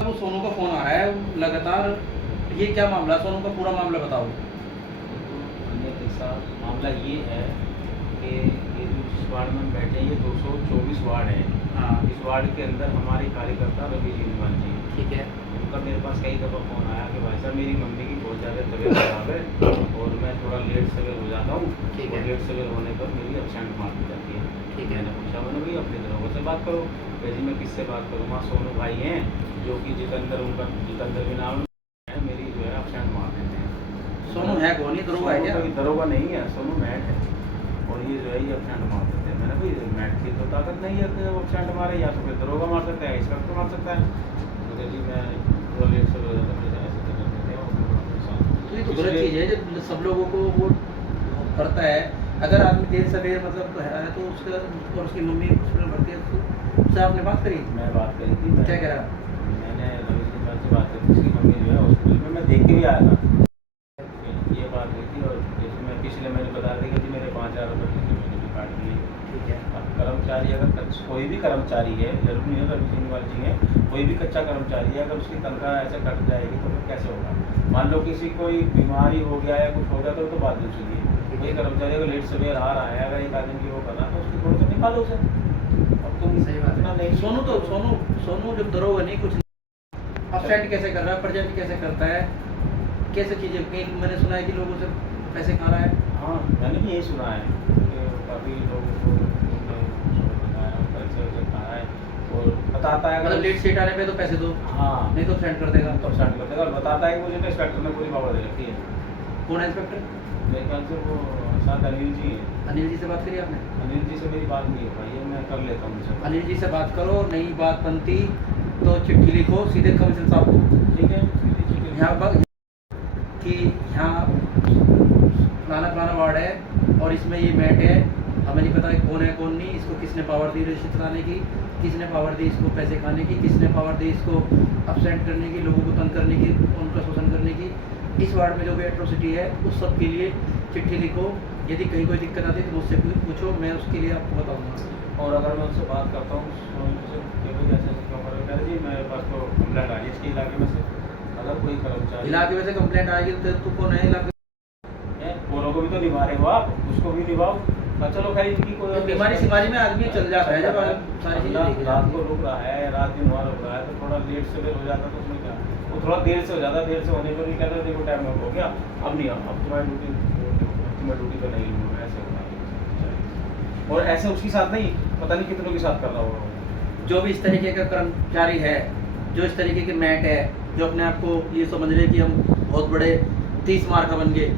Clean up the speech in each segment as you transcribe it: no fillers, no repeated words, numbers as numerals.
तो सोनू का फ़ोन आ रहा है लगातार, ये क्या मामला? सोनू का पूरा मामला बताओ। ऐसा मामला ये है कि ये जो जिस वार्ड में हम बैठे हैं ये 224 वार्ड है। हाँ इस वार्ड के अंदर हमारे कार्यकर्ता रवि जीनवाल जी, ठीक है। उनका मेरे पास कई दफ़ा फ़ोन आया कि भाई साहब मेरी मम्मी की बहुत ज़्यादा तबीयत खराब है और मैं थोड़ा लेट सवेर हो जाता हूँ, ठीक है। और लेट सवेर होने पर मेरी एब्सेंट मार दी जाती है। ठीक है। मैंने पूछा, मैंने भाई अपने दरोगा से बात करो। जी मैं किससे बात करूँ? वहाँ सोनू भाई हैं जो कि जितेंद्र, उनका जितेंद्र भी नाम है, मेरी जो है एब्सेंट मार देते हैं। सोनू है कौन? ये दरोगा है क्या? कोई दरोगा नहीं है, सोनू मैट है और ये जो है ये एब्सेंट मार देते हैं। मैंने भाई मैट की तो ताकत नहीं है कि वो एब्सेंट मारे, या तो फिर दरोगा मार सकता है, इंस्पेक्टर मार सकता है। मुझे जी मैं थोड़ा लेट से हो जाता है, मुझे ऐसे कर देते हैं और मैं बड़ा परेशान हूँ। तो ये तो गलत चीज़ है जब सब लोगों को वो करता है। अगर आदमी देर सवेर मतलब है तो उसका और उसकी मम्मी हॉस्पिटल भर्ती है तो उससे आपने बात करी? मैं बात करी थी, क्या कह रहा? मैंने रवि सिंह से बात करी, उसकी मम्मी जो है हॉस्पिटल में मैं देख के भी आया था। ये बात हुई थी और जैसे मैं पिछले महीने बता रही कि जी मेरे 5,000 रुपये पिछले महीने भी काट दिए। ठीक है। अब कर्मचारी अगर कोई भी कर्मचारी है, जरूरी नहीं है रवि सिंह जी हैं, कोई भी कच्चा कर्मचारी है, अगर उसकी तनख्वाह ऐसे कट जाएगी तो फिर कैसे होगा? मान लो किसी कोई बीमारी हो गया या कुछ हो गया तो बात दूसरी है। कोई कर्मचारी अगर लेट सवेर आ रहा है, अगर एक आदमी की वो कर रहा है तो उसकी थोड़ा सा निकालो उसे। अब तुम सही बात इतना है। नहीं, सोनू जब दरोगा नहीं कुछ अपसेंट कैसे कर रहा है, प्रेजेंट कैसे करता है, कैसे चीज़ें कहीं मैंने सुना है कि लोगों से पैसे खा रहा है। हाँ मैंने भी यही सुना है कि काफ़ी लोगों को बताया, पैसे वैसे खाया है और बताता है मतलब लेट सीट आने पे तो पैसे दो, हाँ नहीं तो सेंड कर देगा। तो सेंड कर देगा और बताता है कि मुझे तो इंस्पेक्टर ने पूरी पावर दे रखी है। कौन है इंस्पेक्टर? मेरे ख्याल से वो शायद अनिल जी हैं। अनिल जी से बात करी आपने? अनिल जी से मेरी बात नहीं हो पाई है, मैं कर लेता हूँ उनसे। अनिल जी से बात करो, नहीं बात बनती तो चिट्ठी लिखो सीधे कमिश्नर साहब को। ठीक है, ठीक है। यहाँ पर कि यहाँ फलाना फलाना वार्ड है और इसमें ये मैट है, हमें नहीं पता कौन है कौन नहीं, इसको किसने पावर दी रजिस्टर चलाने की, किसने पावर दी इसको पैसे खाने की, किसने पावर दी इसको अपसेंट करने की, लोगों को तंग करने की, उनका शोषण करने की। इस वार्ड में जो भी एट्रोसिटी है उस सब के लिए चिट्ठी लिखो। यदि कहीं कोई दिक्कत आती है तो मुझसे पूछो, मैं उसके लिए आपको बताऊँगा। और अगर मैं उनसे बात करता हूँ उनसे कि भाई ऐसे ऐसे क्यों कर रहे हो, कह रहे जी मेरे पास तो कंप्लेंट आ रही है इसके इलाके में से। अगर कोई कर्मचारी इलाके में से कंप्लेंट आएगी तो तू कौन है इलाके? औरों को भी तो निभा रहे हो आप, उसको भी निभाओ। चलो खैर इनकी कोई बीमारी सिमारी में आदमी चल जाता है जब सारी चीज़ें देखी रात जाती को है। रुक रहा है, रात दिन वहाँ रुक रहा है तो थोड़ा लेट सवेर हो जाता तो उसमें क्या, वो थोड़ा देर से हो जाता, देर से होने पर भी कहता देखो टाइम हो गया, अब नहीं, अब तुम्हारी ड्यूटी तो नहीं लूँगा, ऐसे होना है। और ऐसे उसके साथ नहीं, पता नहीं कितनों के साथ कर रहा होगा। जो भी इस तरीके का कर्मचारी है, जो इस तरीके के मैट है, जो अपने आप को ये समझ रहे कि हम बहुत बड़े 30 मार्का बन गए,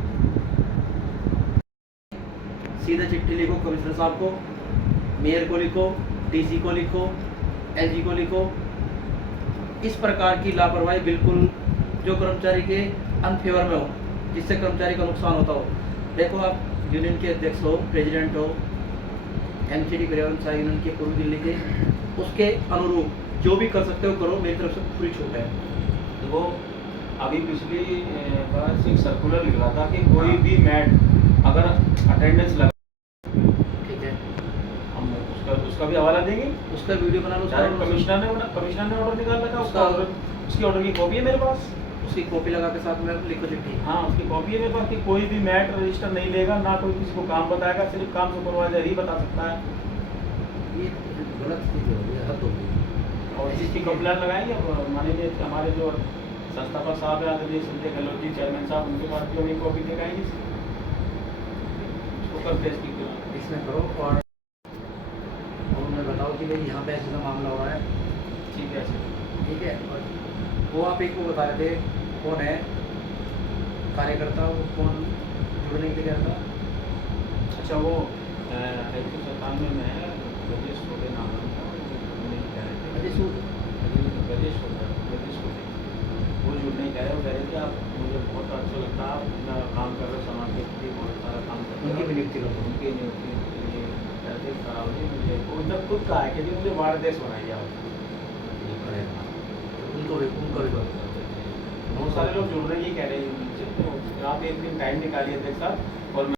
सीधा चिट्ठी लिखो कमिश्नर साहब को, मेयर को लिखो, डीसी को लिखो, एलजी को लिखो। इस प्रकार की लापरवाही बिल्कुल जो कर्मचारी के अनफेवर में हो, जिससे कर्मचारी का नुकसान होता हो। देखो आप यूनियन के अध्यक्ष हो, प्रेसिडेंट हो, एमसीडी पर्यावरण सहायक यूनियन के पूर्व दिल्ली के, उसके अनुरूप जो भी कर सकते हो करो, मेरी तरफ से पूरी छूट है। तो वो अभी पिछली बार एक सर्कुलर लिख रहा था कि कोई भी मैट अगर अटेंडेंस लगा, ठीक है, हम उसका भी हवाला देंगे। उसका वीडियो बना लो। कमिश्नर ने ऑर्डर निकाल रखा, उसका ऑर्डर, उसकी ऑर्डर की कॉपी है मेरे पास, उसकी कॉपी लगा के साथ में लिखो चिट्ठी। हाँ उसकी कॉपी है मेरे पास कि कोई भी मैट रजिस्टर नहीं लेगा, ना कोई किसी को काम बताएगा, सिर्फ काम सुपरवाइजर ही बता सकता है। ये गलत चीज़ हो गई, हद हो गई। और जिसकी कंप्लेंट लगाएंगे माननीय हमारे जो संस्थापक साहब है आदरणीय संजय गहलोत जी चेयरमैन साहब, उनके पास भी हमें कॉपी दिखाएंगे, उसको कल पेश की इसमें करो और उन्हें बताओ कि भाई यहाँ पे ऐसा मामला हो रहा है। ठीक है सर। ठीक है। और वो आप एक को बता रहे थे कौन है कार्यकर्ता, वो कौन जुड़ने के लिए गया था? अच्छा वो 1997 में है, गजेश छोटे नाम है उनका, जुड़ने नहीं कह रहे थे। अजय सूद। गजेश छोटे, वो जुड़ने नहीं कह रहे, वो कह रहे थे आप मुझे बहुत अच्छा लगता है, आप इतना काम कर रहे हो समाज के प्रति, बहुत सारा काम कर रहे हो। उनकी भी नियुक्ति करो। उनकी नियुक्ति के लिए कहते कराओ जी मुझे, उनने खुद कहा है कि जी मुझे वार्ड अध्यक्ष बनाइए आप। उनको भी बहुत सारे लोग जुड़ रहे हैं, ये कह रहे हैं, आप एक दिन टाइम निकालिए अध्यक्ष साहब और